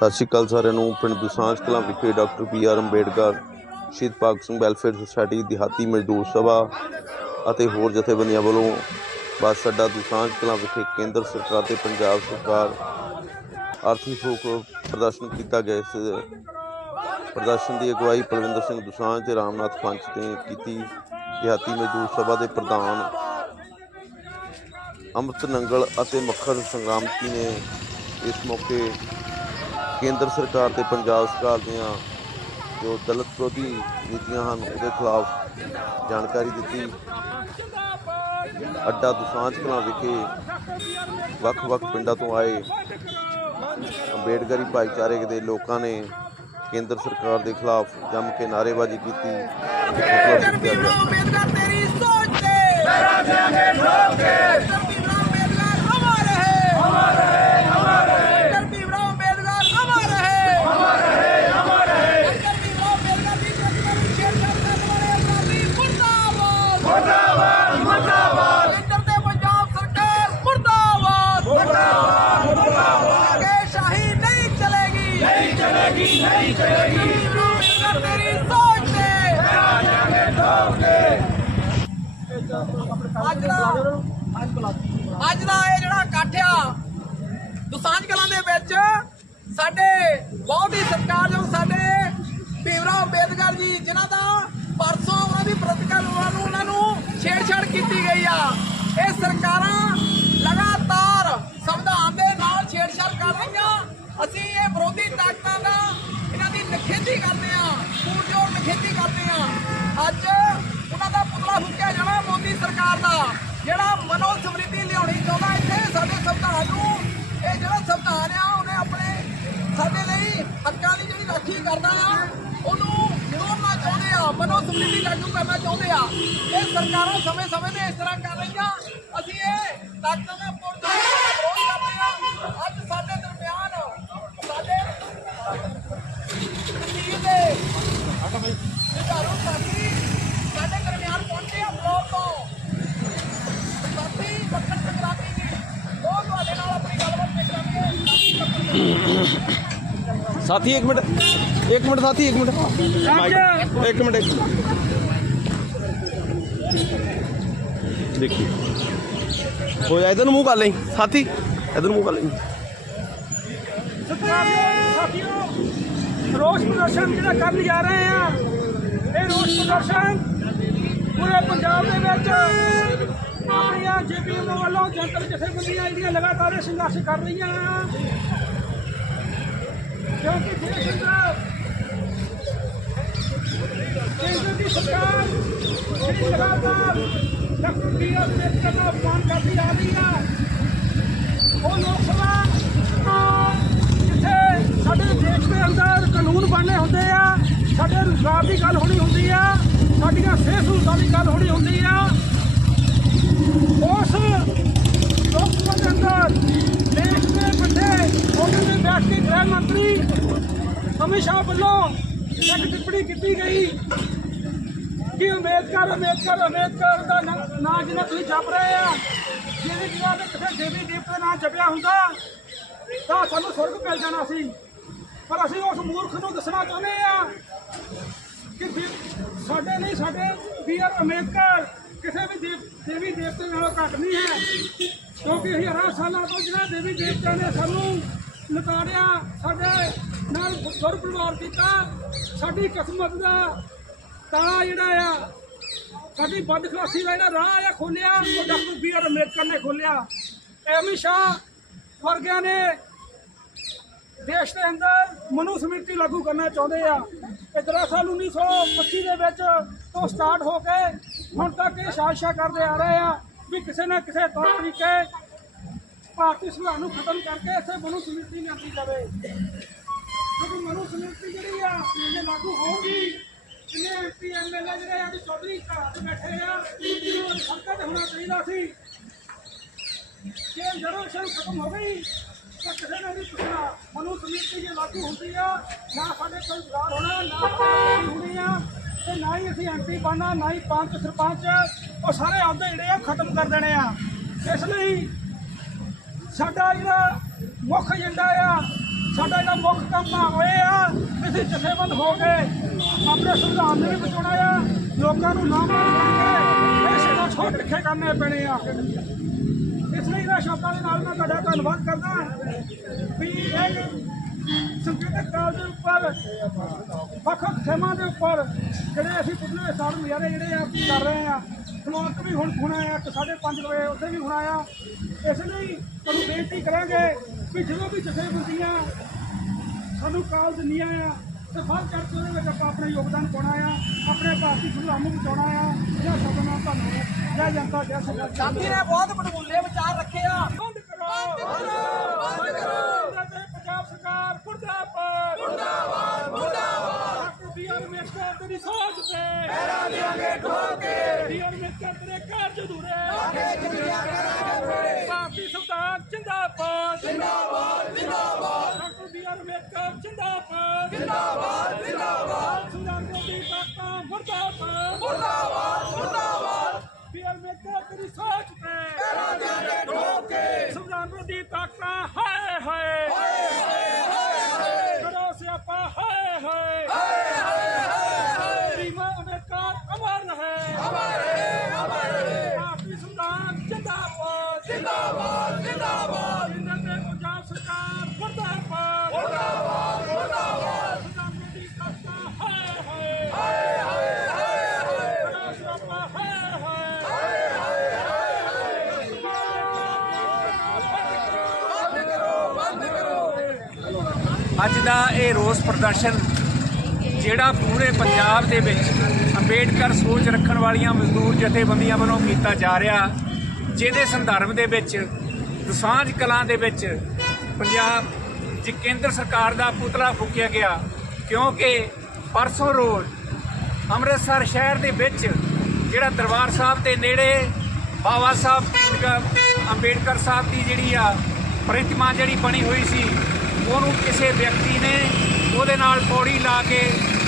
ਸਤਿ ਸ਼੍ਰੀ ਅਕਾਲ ਸਾਰਿਆਂ ਨੂੰ। ਪਿੰਡ ਦੁਸਾਂਝ ਕਲਾਂ ਵਿਖੇ ਡਾਕਟਰ ਪੀ ਆਰ ਅੰਬੇਡਕਰ, ਸ਼ਹੀਦ ਭਾਗ ਸਿੰਘ ਵੈਲਫੇਅਰ ਸੁਸਾਇਟੀ, ਦਿਹਾਤੀ ਮਜ਼ਦੂਰ ਸਭਾ ਅਤੇ ਹੋਰ ਜਥੇਬੰਦੀਆਂ ਵੱਲੋਂ ਬੱਸ ਅੱਡਾ ਦੁਸਾਂਝ ਕਲਾਂ ਵਿਖੇ ਕੇਂਦਰ ਸਰਕਾਰ ਤੇ ਪੰਜਾਬ ਸਰਕਾਰ ਆਰਥਿਕ ਫੋਕ ਪ੍ਰਦਰਸ਼ਨ ਕੀਤਾ ਗਿਆ। ਇਸ ਪ੍ਰਦਰਸ਼ਨ ਦੀ ਅਗਵਾਈ ਪਰਵਿੰਦਰ ਸਿੰਘ ਦੁਸਾਂਝ ਤੇ ਰਾਮਨਾਥ ਪੰਚ ਨੇ ਕੀਤੀ। ਦਿਹਾਤੀ ਮਜ਼ਦੂਰ ਸਭਾ ਦੇ ਪ੍ਰਧਾਨ ਅੰਮ੍ਰਿਤ ਨੰਗਲ ਅਤੇ ਮੱਖਰ ਸੰਗਰਾਮਤੀ ਨੇ ਇਸ ਮੌਕੇ ਕੇਂਦਰ ਸਰਕਾਰ ਤੇ ਪੰਜਾਬ ਸਰਕਾਰ ਦੀਆਂ ਜੋ ਦਲਿਤ ਵਿਰੋਧੀ ਨੀਤੀਆਂ ਹਨ ਉਹਦੇ ਖਿਲਾਫ ਜਾਣਕਾਰੀ ਦਿੱਤੀ। ਅੱਡਾ ਦੁਸਾਂਝ ਕਲਾਂ ਵਿਖੇ ਵੱਖ-ਵੱਖ ਪਿੰਡਾਂ ਤੋਂ ਆਏ ਅੰਬੇਡਕਰੀ ਭਾਈਚਾਰੇ ਦੇ ਲੋਕਾਂ ਨੇ ਕੇਂਦਰ ਸਰਕਾਰ ਦੇ ਖਿਲਾਫ ਜੰਮ ਕੇ ਨਾਅਰੇਬਾਜ਼ੀ ਕੀਤੀ। ਤੇਰੀ ਸੋਚ ਤੇ। ਮੇਰਾ ਠੋਕ ਅੱਜ ਦਾ ਅੱਜ ਦਾ ਇਹ ਜਿਹੜਾ ਇਕੱਠ ਆ, ਦੁਸਾਂਝ ਕਲਾਂ ਦੇ ਵਿੱਚ ਸਾਡੇ ਬਹੁਤ ਹੀ ਸਤਿਕਾਰਯੋਗ ਸਾਡੇ ਭੀਮਰਾਓ ਅੰਬੇਦਕਰ ਜੀ, ਜਿਨ੍ਹਾਂ ਦਾ ਪਰਸੋਂ ਉਹਨਾਂ ਦੀ ਪ੍ਰਤੀਕਾ ਨੂੰ ਉਹਨਾਂ ਨੂੰ ਛੇੜਛਾੜ ਕੀਤੀ ਗਈ ਆ ਇਹ ਸਰਕਾਰਾਂ ਲਗਾਤਾਰ ਸੰਵਿਧਾਨ ਦੇ ਨਾਲ ਛੇੜਛਾੜ ਕਰ ਰਹੀਆਂ ਅਸੀਂ ਇਹ ਵਿਰੋਧੀ ਤਾਕਤਾਂ ਦਾ ਇਹਨਾਂ ਦੀ ਨਿਖੇਧੀ ਕਰਦੇ ਆ ਪੂਰਜੋਰ ਨਿਖੇਧੀ ਕਰਦੇ ਆ ਅੱਜ ਉਹਨਾਂ ਦਾ ਪੁਤਲਾ ਫੂਕਿਆ ਜਾਣਾ ਮੋਦੀ ਸਰਕਾਰ ਦਾ, ਜਿਹੜਾ ਮਨੋ ਸਮਰਿੱਧੀ ਲਿਆਉਣੀ ਚਾਹੁੰਦਾ ਇੱਥੇ, ਸਾਡੇ ਸੰਵਿਧਾਨ ਨੂੰ, ਇਹ ਜਿਹੜਾ ਸੰਵਿਧਾਨ ਆ, ਉਹਨੇ ਆਪਣੇ ਸਾਡੇ ਲਈ ਹੱਕਾਂ ਦੀ ਜਿਹੜੀ ਰਾਖੀ ਕਰਦਾ ਆ, ਉਹਨੂੰ ਤੋੜਨਾ ਚਾਹੁੰਦੇ ਆ ਮਨੋ ਸਮਰਿੱਧੀ ਲਾਗੂ ਕਰਨਾ ਚਾਹੁੰਦੇ ਆ। ਇਹ ਸਰਕਾਰਾਂ ਸਮੇਂ-ਸਮੇਂ ਤੇ ਇਸ ਤਰ੍ਹਾਂ ਕਰ ਰਹੀਆਂ। ਅਸੀਂ ਇਹ ਤਾਕਤਾਂ ਦਾ ਪੁਰਜੋਰ ਵਿਰੋਧ ਕਰਦੇ ਆ ਅੱਜ ਸਾਡੇ ਦਰਮਿਆਨ ਸਾਡੇ ਵਕੀਲ ਦੇ ਵਿਚਾਰੋ ਸਾਥੀ ਸਾਡੇ ਦਰਮਿਆਨ ਪਹੁੰਚੇ ਆ ਬਲੌਕ ਤੋਂ ਸਾਥੀ ਬੱਕਰ ਸੰਗਰਾਮੀ ਜੀ ਉਹ ਤੁਹਾਡੇ ਨਾਲ ਆਪਣੀ ਗੱਲਬਾਤ ਤੇ ਕਰਾਂਗੇ ਸਾਥੀ ਬੱਕਰ ਸਾਥੀ ਇੱਕ ਮਿੰਟ ਇੱਕ ਮਿੰਟ ਸਾਥੀ ਇੱਕ ਮਿੰਟ। ਮਾਈਕ ਇੱਕ ਮਿੰਟ ਇੱਕ ਮਿੰਟ। ਦੇਖੀ। ਹੋ ਜਾ ਇਧਰ ਨੂੰ ਮੂੰਹ ਕਰ ਲਈ। ਸਾਥੀ ਇਧਰ ਨੂੰ ਮੂੰਹ ਕਰ ਲਈ। ਸਾਥੀਓ ਰੋਸ ਪ੍ਰਦਰਸ਼ਨ ਜਿਹੜਾ ਕਰਨ ਜਾ ਰਹੇ ਆ ਇਹ ਰੋਸ ਪ੍ਰਦਰਸ਼ਨ ਪੂਰੇ ਪੰਜਾਬ ਦੇ ਵਿੱਚ ਆਪਣੀਆਂ ਜੇਪੀਐਮ ਵੱਲੋਂ ਜਨਤਕ ਜਥੇਬੰਦੀਆਂ ਜਿਹੜੀਆਂ ਲਗਾਤਾਰ ਸੰਘਰਸ਼ ਕਰ ਰਹੀਆਂ। ਆ ਕਿਉਂਕਿ ਦੇਸ਼ ਅੰਦਰ ਕੇਂਦਰ ਦੀ ਸਰਕਾਰ ਜਿਹੜੀ ਲਗਾਤਾਰ ਡਾਕਟਰ ਬੀ ਆਰ ਅੰਬੇਦਕਰ ਦਾ ਅਪਮਾਨ ਕਰਦੀ ਆ ਰਹੀ ਆ ਉਹ ਲੋਕ ਸਭਾ ਜਿੱਥੇ ਸਾਡੇ ਦੇਸ਼ ਦੇ ਅੰਦਰ ਕਾਨੂੰਨ ਬਣਨੇ ਹੁੰਦੇ ਆ ਸਾਡੇ ਰੁਜ਼ਗਾਰ ਦੀ ਗੱਲ ਹੋਣੀ ਹੁੰਦੀ ਆ, ਸਾਡੀਆਂ ਸਿਹਤ ਸਹੂਲਤਾਂ ਦੀ ਗੱਲ ਹੋਣੀ ਹੁੰਦੀ ਆ। ਉਸ ਲੋਕ ਸਭਾ ਦੇ ਅੰਦਰ ਦੇਸ਼ ਦੇ ਵੱਡੇ ਉਹਨਾਂ ਦੇ ਬੈਠ ਕੇ ਗ੍ਰਹਿ ਮੰਤਰੀ ਅਮਿਤ ਸ਼ਾਹ ਵੱਲੋਂ ਇੱਕ ਟਿੱਪਣੀ ਕੀਤੀ ਗਈ ਕਿ ਅੰਬੇਦਕਰ ਅੰਬੇਦਕਰ ਅੰਬੇਦਕਰ ਦਾ ਨਾਂ- ਨਾਂ ਜਿਹਨਾਂ ਤੁਸੀਂ ਜਪ ਰਹੇ ਆ, ਜਿਹਦੇ ਜਿਹਨਾਂ ਦੇ ਕਿਸੇ ਦੇਵੀ ਦੇਵਤੇ ਦਾ ਨਾਂ ਜਪਿਆ ਹੁੰਦਾ, ਤਾਂ ਸਾਨੂੰ ਸੁਰਗ ਮਿਲ ਜਾਣਾ ਸੀ। ਪਰ ਅਸੀਂ ਉਸ ਮੂਰਖ ਨੂੰ ਦੱਸਣਾ ਚਾਹੁੰਦੇ ਆ ਸਾਡੇ ਲਈ ਸਾਡੇ ਬੀਆਰ ਅੰਬੇਦਕਰ ਕਿਸੇ ਵੀ ਦੇਵੀ ਦੇਵਤੇ ਨਾਲੋਂ ਘੱਟ ਨਹੀਂ ਹੈ। ਕਿਉਂਕਿ ਹਜ਼ਾਰਾਂ ਸਾਲਾਂ ਤੋਂ ਜਿਹੜਾ ਦੇਵੀ ਦੇਵਤਿਆਂ ਨੇ ਸਾਨੂੰ ਲੁਕਾੜਿਆ ਸਾਡੇ ਨਾਲ ਦੁਰਵਿਵਹਾਰ ਕੀਤਾ। ਸਾਡੀ ਕਿਸਮਤ ਦਾ ਤਾਂ ਜਿਹੜਾ ਆ, ਸਾਡੀ ਬਦਖਲਾਸੀ ਦਾ ਜਿਹੜਾ ਰਾਹ ਆ ਖੋਲਿਆ ਉਹ ਡਾਕਟਰ ਬੀ ਆਰ ਅੰਬੇਦਕਰ ਨੇ ਖੋਲਿਆ ਅਮਿਤ ਸ਼ਾਹ ਵਰਗਿਆਂ ਨੇ ਦੇਸ਼ ਦੇ ਅੰਦਰ ਮਨੂ ਸਮਿਤੀ ਲਾਗੂ ਕਰਨਾ ਚਾਹੁੰਦੇ ਆ। ਇਹ ਦਰਅਸਲ 1925 ਦੇ ਵਿੱਚ ਤੋਂ ਸਟਾਰਟ ਹੋ ਕੇ ਹੁਣ ਤੱਕ ਇਹ ਸਾਜ਼ਿਸ਼ਾਂ ਕਰਦੇ ਆ ਰਹੇ ਆ ਵੀ ਕਿਸੇ ਨਾ ਕਿਸੇ ਤੌਰ ਤਰੀਕੇ ਭਾਰਤੀ ਸੰਵਿਧਾਨ ਨੂੰ ਖਤਮ ਕਰਕੇ ਇੱਥੇ ਮਨੂ ਸਮਿਤੀ ਲਿਆਂਦੀ ਜਾਵੇ। ਕਿਉਂਕਿ ਮਨੂ ਸਮਿਤੀ ਜਿਹੜੀ ਆ ਇਹ ਲਾਗੂ ਹੋਊਗੀ। ਜਿੰਨੇ ਐਮਪੀ ਐਮਐਲਏ ਜਿਹੜੇ ਆ ਚੌਧਰੀ ਘਰ ਬੈਠੇ ਆ, ਇਹਨਾਂ ਨੂੰ ਸੜਕਾਂ ਤੇ ਹੋਣਾ ਚਾਹੀਦਾ ਸੀ। ਜੇ ਜਨਰੇਸ਼ਨ ਖਤਮ ਹੋ ਗਈ ਤਾਂ ਕਿਸੇ ਨੇ ਨਹੀਂ ਪੁੱਛਣਾ ਮਨੂ ਸਮਿਤੀ ਜੇ ਲਾਗੂ ਹੁੰਦੀ ਆ, ਨਾ ਸਾਡੇ ਕੋਈ ਸੁਧਾਰ ਹੋਣਾ ਨਾ ਕੋਈ ਹੋਣੀ ਆ ਤੇ ਨਾ ਹੀ ਅਸੀਂ ਐਮਪੀ ਬਣਨਾ ਨਾ ਹੀ ਪੰਚ ਸਰਪੰਚ, ਉਹ ਸਾਰੇ ਆਉਂਦੇ ਜਿਹੜੇ ਆ ਖਤਮ ਕਰ ਦੇਣੇ ਆ ਇਸ ਲਈ ਸਾਡਾ ਜਿਹੜਾ ਮੁੱਖ ਏਜੰਡਾ ਆ, ਸਾਡਾ ਜਿਹੜਾ ਮੁੱਖ ਕੰਮ ਹੋਏ ਆ ਅਸੀਂ ਜਥੇਬੰਦ ਹੋ ਕੇ ਆਪਣੇ ਸੰਵਿਧਾਨ ਨੂੰ ਵੀ ਬਚਾਉਣਾ ਆ ਲੋਕਾਂ ਨੂੰ ਨਾ ਮਾਰ ਕੇ ਇਸੇ ਛੋਟ ਰੱਖੇ ਕਰਨੇ ਪੈਣੇ ਆ। ਇਸ ਲਈ ਇਹਨਾਂ ਸ਼ਬਦਾਂ ਦੇ ਨਾਲ ਮੈਂ ਤੁਹਾਡਾ ਧੰਨਵਾਦ ਕਰਦਾ ਵੀ ਇਹ ਸੰਕੇਤਕ ਕਾਲ ਦੇ ਉੱਪਰ ਵੱਖ ਵੱਖ ਥੇਮਾਂ ਦੇ ਉੱਪਰ ਜਿਹੜੇ ਅਸੀਂ ਪੁੱਛਲੇ ਸਾਰ ਨਜ਼ਾਰੇ ਜਿਹੜੇ ਆ ਕਰ ਰਹੇ ਆ ਸਮਾਪਤ ਵੀ ਹੁਣ ਹੋਣਾ ਆ ਤੇ 5:30 ਵਜੇ ਉੱਥੇ ਵੀ ਹੋਣਾ ਆ। ਇਸ ਲਈ ਤੁਹਾਨੂੰ ਬੇਨਤੀ ਕਰਾਂਗੇ ਵੀ ਜਦੋਂ ਵੀ ਜਥੇਬੰਦੀਆਂ ਸਾਨੂੰ ਕਾਲ ਦਿੰਦੀਆਂ ਆ, ਤੇ ਹਰ ਕਰਕੇ ਉਹਦੇ ਵਿੱਚ ਆਪਾਂ ਆਪਣਾ ਯੋਗਦਾਨ ਪਾਉਣਾ ਆ, ਆਪਣੇ ਭਾਰਤੀ ਸੰਵਿਧਾਨ ਨੂੰ ਬਚਾਉਣਾ ਆ। ਇਹਨਾਂ ਸ਼ਬਦਾਂ ਨਾਲ ਤੁਹਾਨੂੰ ਜੈ ਜਨਤਾ ਜੈ ਸਰਕਾਰ ਗਾਂਧੀ ਨੇ ਬਹੁਤ ਬੜਬੁੱਲੇ ਵਿਚਾਰ ਰੱਖੇ ਆ। ਅੱਜ ਦਾ ਇਹ ਰੋਸ ਪ੍ਰਦਰਸ਼ਨ ਜਿਹੜਾ ਪੂਰੇ ਪੰਜਾਬ ਦੇ ਵਿੱਚ ਅੰਬੇਡਕਰ ਸੋਚ ਰੱਖਣ ਵਾਲੀਆਂ ਮਜ਼ਦੂਰ ਜਥੇਬੰਦੀਆਂ ਵੱਲੋਂ ਕੀਤਾ ਜਾ ਰਿਹਾ, ਜਿਹਦੇ ਸੰਦਰਭ ਦੇ ਵਿੱਚ, ਦਸਾਂਝ ਕਲਾਂ ਦੇ ਵਿੱਚ ਪੰਜਾਬ ਜੀ ਕੇਂਦਰ ਸਰਕਾਰ ਦਾ ਪੁਤਲਾ ਫੂਕਿਆ ਗਿਆ। ਕਿਉਂਕਿ ਪਰਸੋਂ ਰੋਜ਼ ਅੰਮ੍ਰਿਤਸਰ ਸ਼ਹਿਰ ਦੇ ਵਿੱਚ ਜਿਹੜਾ ਦਰਬਾਰ ਸਾਹਿਬ ਦੇ ਨੇੜੇ ਬਾਬਾ ਸਾਹਿਬ ਅੰਬੇਡਕਰ- ਅੰਬੇਡਕਰ ਸਾਹਿਬ ਦੀ ਜਿਹੜੀ ਆ ਪ੍ਰਤਿਮਾ ਜਿਹੜੀ ਬਣੀ ਹੋਈ ਸੀ ਉਹਨੂੰ ਕਿਸੇ ਵਿਅਕਤੀ ਨੇ ਉਹਦੇ ਨਾਲ ਪੌੜੀ ਲਾ ਕੇ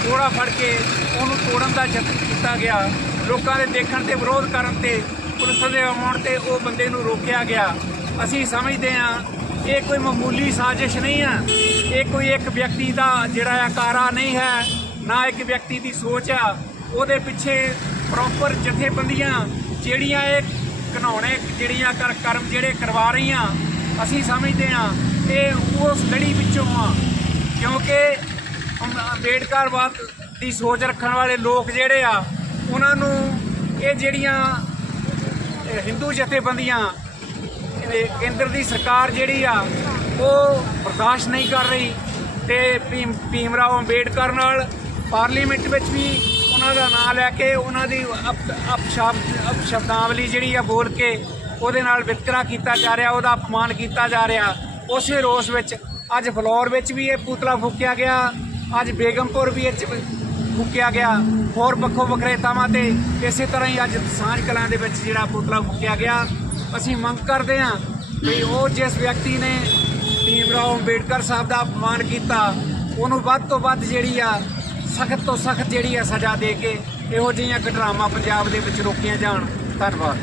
ਕੋੜਾ ਫੜ ਕੇ ਉਹਨੂੰ ਤੋੜਨ ਦਾ ਯਤਨ ਕੀਤਾ ਗਿਆ। ਲੋਕਾਂ ਦੇ ਦੇਖਣ ਤੇ ਵਿਰੋਧ ਕਰਨ ਤੇ ਪੁਲਿਸ ਦੇ ਆਉਣ ਤੇ ਉਹ ਬੰਦੇ ਨੂੰ ਰੋਕਿਆ ਗਿਆ। ਅਸੀਂ ਸਮਝਦੇ ਹਾਂ, ਇਹ ਕੋਈ ਮਾਮੂਲੀ ਸਾਜ਼ਿਸ਼ ਨਹੀਂ ਹੈ। ਇਹ ਕੋਈ ਇੱਕ ਵਿਅਕਤੀ ਦਾ ਜਿਹੜਾ ਆ ਕਾਰਾ ਨਹੀਂ ਹੈ, ਨਾ ਇੱਕ ਵਿਅਕਤੀ ਦੀ ਸੋਚ ਆ। ਉਹਦੇ ਪਿੱਛੇ ਪ੍ਰੋਪਰ ਜਥੇਬੰਦੀਆਂ ਜਿਹੜੀਆਂ ਇਹ ਘਨਾਉਣੇ ਜਿਹੜੀਆਂ ਕਰ ਕਰਮ ਜਿਹੜੇ ਕਰਵਾ ਰਹੀਆਂ, ਅਸੀਂ ਸਮਝਦੇ ਹਾਂ ਇਹ ਉਸ ਲੜੀ ਵਿੱਚੋਂ ਆ। ਕਿਉਂਕਿ ਅੰਬ- ਅੰਬੇਡਕਰਵਾਦ ਦੀ ਸੋਚ ਰੱਖਣ ਵਾਲੇ ਲੋਕ ਜਿਹੜੇ ਆ, ਉਹਨਾਂ ਨੂੰ ਇਹ ਜਿਹੜੀਆਂ ਹਿੰਦੂ ਜਥੇਬੰਦੀਆਂ ਕੇਂਦਰ ਦੀ ਸਰਕਾਰ ਜਿਹੜੀ ਆ, ਉਹ ਬਰਦਾਸ਼ਤ ਨਹੀਂ ਕਰ ਰਹੀ। ਤੇ ਭੀਮ ਭੀਮ ਰਾਓ ਅੰਬੇਡਕਰ ਨਾਲ ਪਾਰਲੀਮੈਂਟ ਵਿੱਚ ਵੀ ਉਹਨਾਂ ਦਾ ਨਾਮ ਲੈ ਕੇ ਉਹਨਾਂ ਦੀ ਅਪ- ਅਪਸ਼ਬਦ, ਅਪਸ਼ਬਦਾਵਲੀ ਜਿਹੜੀ ਆ ਬੋਲ ਕੇ ਉਹਦੇ ਨਾਲ ਵਿਤਕਰਾ ਕੀਤਾ ਜਾ ਰਿਹਾ, ਉਹਦਾ ਅਪਮਾਨ ਕੀਤਾ ਜਾ ਰਿਹਾ। ਉਸੇ ਰੋਸ ਵਿੱਚ ਅੱਜ ਫਲੋਰ ਵਿੱਚ ਵੀ ਇਹ ਪੁਤਲਾ ਫੂਕਿਆ ਗਿਆ, ਅੱਜ ਬੇਗਮਪੁਰ ਵੀ ਇਹ 'ਚ ਫੂਕਿਆ ਗਿਆ, ਹੋਰ ਵੱਖੋ ਵੱਖਰੇ ਥਾਵਾਂ ਤੇ ਇਸੇ ਤਰ੍ਹਾਂ ਹੀ ਅੱਜ ਸਾਂਝ ਕਲਾਂ ਦੇ ਵਿੱਚ ਜਿਹੜਾ ਪੁਤਲਾ ਫੂਕਿਆ ਗਿਆ। ਅਸੀਂ ਮੰਗ ਕਰਦੇ ਹਾਂ ਵੀ ਉਹ ਜਿਸ ਵਿਅਕਤੀ ਨੇ ਭੀਮ ਰਾਓ ਅੰਬੇਡਕਰ ਸਾਹਿਬ ਦਾ ਅਪਮਾਨ ਕੀਤਾ, ਉਹਨੂੰ ਵੱਧ ਤੋਂ ਵੱਧ ਜਿਹੜੀ ਆ, ਸਖਤ ਤੋਂ ਸਖਤ ਜਿਹੜੀ ਆ ਸਜ਼ਾ ਦੇ ਕੇ ਇਹੋ ਜਿਹੀਆਂ ਘਟਨਾਵਾਂ ਪੰਜਾਬ ਦੇ ਵਿੱਚ ਰੋਕੀਆਂ ਜਾਣ। ਧੰਨਵਾਦ।